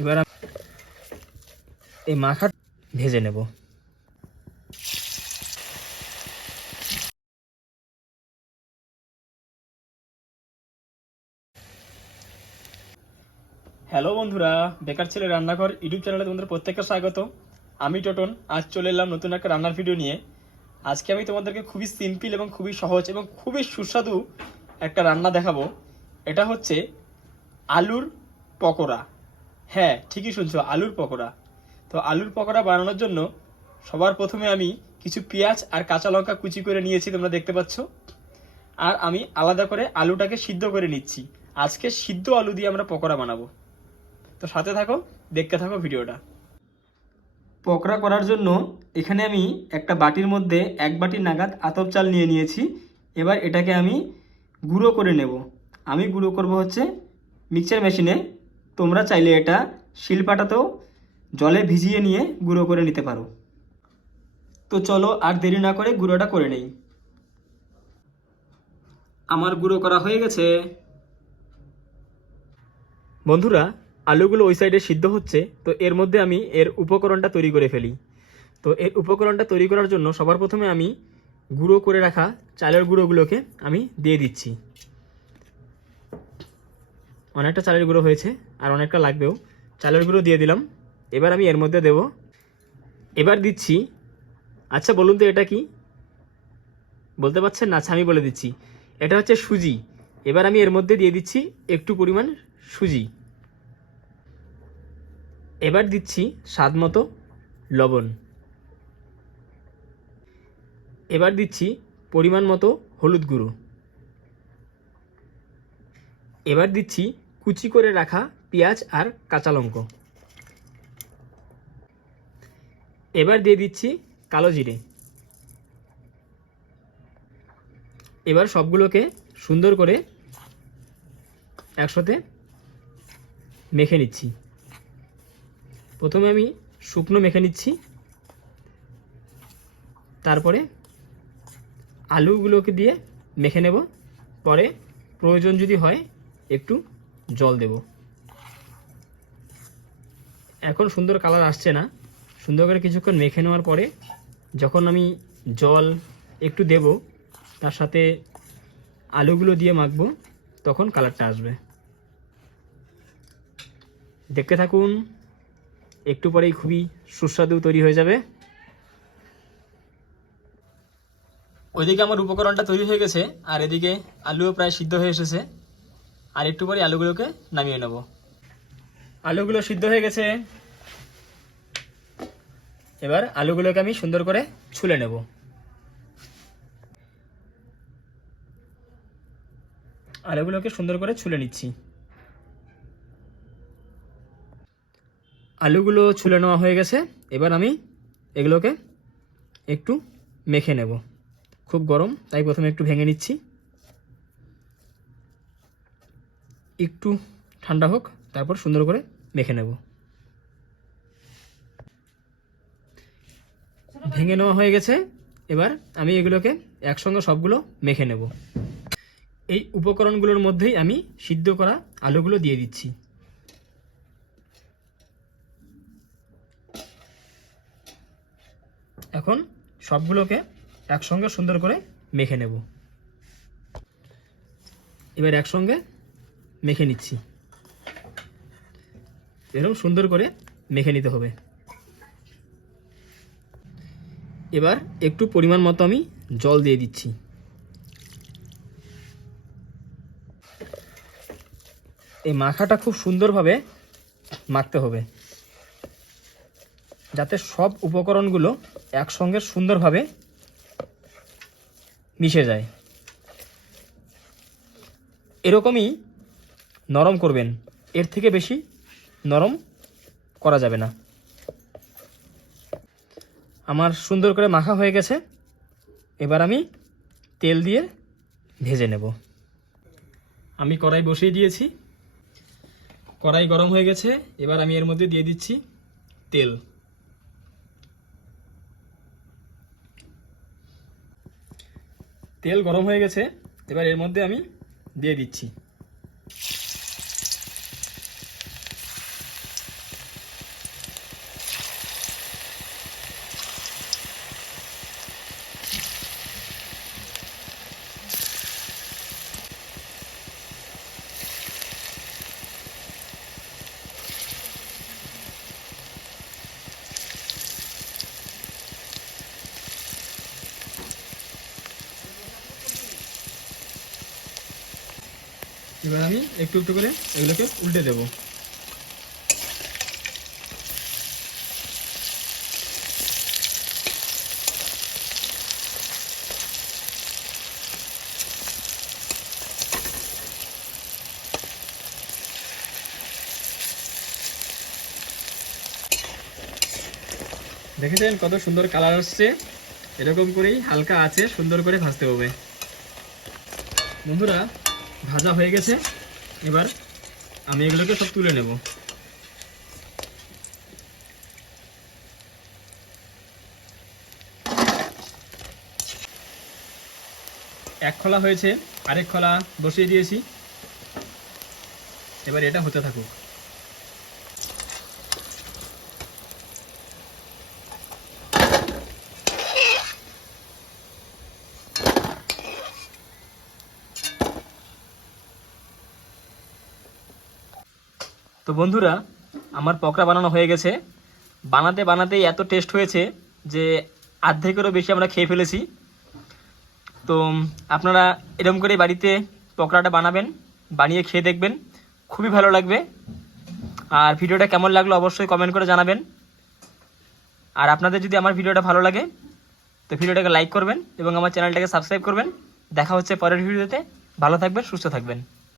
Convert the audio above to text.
এবার এই মাখা ভেজে নেব। হ্যালো বন্ধুরা, বেকার ছেলে রান্নাঘর ইউটিউব চ্যানেলে তোমাদের প্রত্যেককে স্বাগত। আমি টোটন। আজ চলে এলাম নতুন একটা রান্নার ভিডিও নিয়ে। আজকে আমি তোমাদেরকে খুবই সিম্পল এবং খুবই সহজ এবং খুবই সুস্বাদু একটা রান্না দেখাবো। এটা হচ্ছে আলুর পকোড়া। হ্যাঁ, ঠিকই শুনছো, আলুর পকোড়া। তো আলুর পকোড়া বানানোর জন্য সবার প্রথমে আমি কিছু পেঁয়াজ আর কাঁচা লঙ্কা কুচি করে নিয়েছি, তোমরা দেখতে পাচ্ছ। আর আমি আলাদা করে আলুটাকে সিদ্ধ করে নিচ্ছি। আজকে সিদ্ধ আলু দিয়ে আমরা পকোড়া বানাবো। তো সাথে থাকো, দেখতে থাকো ভিডিওটা। পকোড়া করার জন্য এখানে আমি একটা বাটির মধ্যে 1 বাটি নাগাদ আতপ চাল নিয়ে নিয়েছি। এবার এটাকে আমি গুঁড়ো করে নেব। আমি গুঁড়ো করব হচ্ছে মিক্সচার মেশিনে। তোমরা চাইলে এটা শিলপাটাতেও জলে ভিজিয়ে নিয়ে গুঁড়ো করে নিতে পারো। তো চলো আর দেরি না করে গুঁড়োটা করে নেই। আমার গুঁড়ো করা হয়ে গেছে। বন্ধুরা, আলুগুলো ওই সাইডে সিদ্ধ হচ্ছে, তো এর মধ্যে আমি এর উপকরণটা তৈরি করে ফেলি। তো এর উপকরণটা তৈরি করার জন্য সবার প্রথমে আমি গুঁড়ো করে রাখা চালের গুঁড়োগুলোকে আমি দিয়ে দিচ্ছি। অনেকটা চালের গুঁড়ো হয়েছে, আর অনেকটা লাগবেও। চালের গুঁড়ো দিয়ে দিলাম। এবার আমি এর মধ্যে দেব। এবার দিচ্ছি, আচ্ছা বলুন তো এটা কি? বলতে পারছেন না? আচ্ছা আমি বলে দিচ্ছি, এটা হচ্ছে সুজি। এবার আমি এর মধ্যে দিয়ে দিচ্ছি একটু পরিমাণ সুজি। এবার দিচ্ছি স্বাদ মতো লবণ। এবার দিচ্ছি পরিমাণ মতো হলুদ গুঁড়ো। এবার দিচ্ছি কুচি করে রাখা পেঁয়াজ আর কাঁচা লঙ্কা। এবার দিয়ে দিচ্ছি কালো জিরে। এবার সবগুলোকে সুন্দর করে একসাথে মেখে নিচ্ছি। প্রথমে আমি শুকনো মেখে নিচ্ছি, তারপরে আলুগুলোকে দিয়ে মেখে নেব। পরে প্রয়োজন যদি হয় একটু জল দেব। এখন সুন্দর কালার আসছে না। সুন্দর করে কিছুক্ষণ মেখে নেওয়ার পরে যখন আমি জল একটু দেব, তার সাথে আলুগুলো দিয়ে মাখবো, তখন কালারটা আসবে। দেখতে থাকুন, একটু পরেই খুবই সুস্বাদু তৈরি হয়ে যাবে। ওইদিকে আমার উপকরণটা তৈরি হয়ে গেছে, আর এদিকে আলুও প্রায় সিদ্ধ হয়ে এসেছে। আর একটু পরে আলুগুলোকে নামিয়ে নেব। আলুগুলো সিদ্ধ হয়ে গেছে। এবার আলুগুলোকে আমি সুন্দর করে ছুলে নেব। আলুগুলোকে সুন্দর করে ছুলে নিচ্ছি। আলুগুলো ছুলে নেওয়া হয়ে গেছে। এবার আমি এগুলোকে একটু মেখে নেব। খুব গরম, তাই প্রথমে একটু ভেঙে নিচ্ছি। একটু ঠান্ডা হোক, তারপর সুন্দর করে মেখে নেব। ভেঙে নেওয়া হয়ে গেছে। এবার আমি এগুলোকে একসঙ্গে সবগুলো মেখে নেব। এই উপকরণগুলোর মধ্যেই আমি সিদ্ধ করা আলুগুলো দিয়ে দিচ্ছি। এখন সবগুলোকে একসঙ্গে সুন্দর করে মেখে নেব। এবার একসঙ্গে মেখে নিচ্ছি। এরকম সুন্দর করে মেখে নিতে হবে। এবার একটু পরিমাণ মতো আমি জল দিয়ে দিচ্ছি। এই মাখাটা খুব সুন্দরভাবে মাখতে হবে, যাতে সব উপকরণগুলো একসঙ্গে সুন্দরভাবে মিশে যায়। এরকমই নরম করবেন, এর থেকে বেশি নরম করা যাবে না। আমার সুন্দর করে মাখা হয়ে গেছে। এবার আমি তেল দিয়ে ভেজে নেব। আমি কড়াই বসিয়ে দিয়েছি। কড়াই গরম হয়ে গেছে। এবার আমি এর মধ্যে দিয়ে দিচ্ছি তেল। তেল গরম হয়ে গেছে। এবার এর মধ্যে আমি দিয়ে দিচ্ছি এবার আমি একটু একটু করে এগুলোকে উল্টে দেব। দেখেছেন কত সুন্দর কালার আসছে? এরকম করেই হালকা আছে সুন্দর করে ভাজতে হবে। বন্ধুরা, ভাজা হয়ে গেছে। এবার আমি এগুলোকে সব তুলে নেব। এক খোলা হয়েছে, আরেক খোলা বসিয়ে দিয়েছি। এবার এটা হতে থাকুক। তো বন্ধুরা, আমার পকোড়া বানানো হয়ে গেছে। বানাতে বানাতেই এত টেস্ট হয়েছে যে অর্ধেকেরও বেশি আমরা খেয়ে ফেলেছি। তো আপনারা এরকম করে বাড়িতে পকোড়াটা বানাবেন, বানিয়ে খেয়ে দেখবেন, খুবই ভালো লাগবে। আর ভিডিওটা কেমন লাগলো অবশ্যই কমেন্ট করে জানাবেন। আর আপনাদের যদি আমার ভিডিওটা ভালো লাগে তো ভিডিওটাকে লাইক করবেন এবং আমার চ্যানেলটাকে সাবস্ক্রাইব করবেন। দেখা হচ্ছে পরের ভিডিওতে। ভালো থাকবেন, সুস্থ থাকবেন।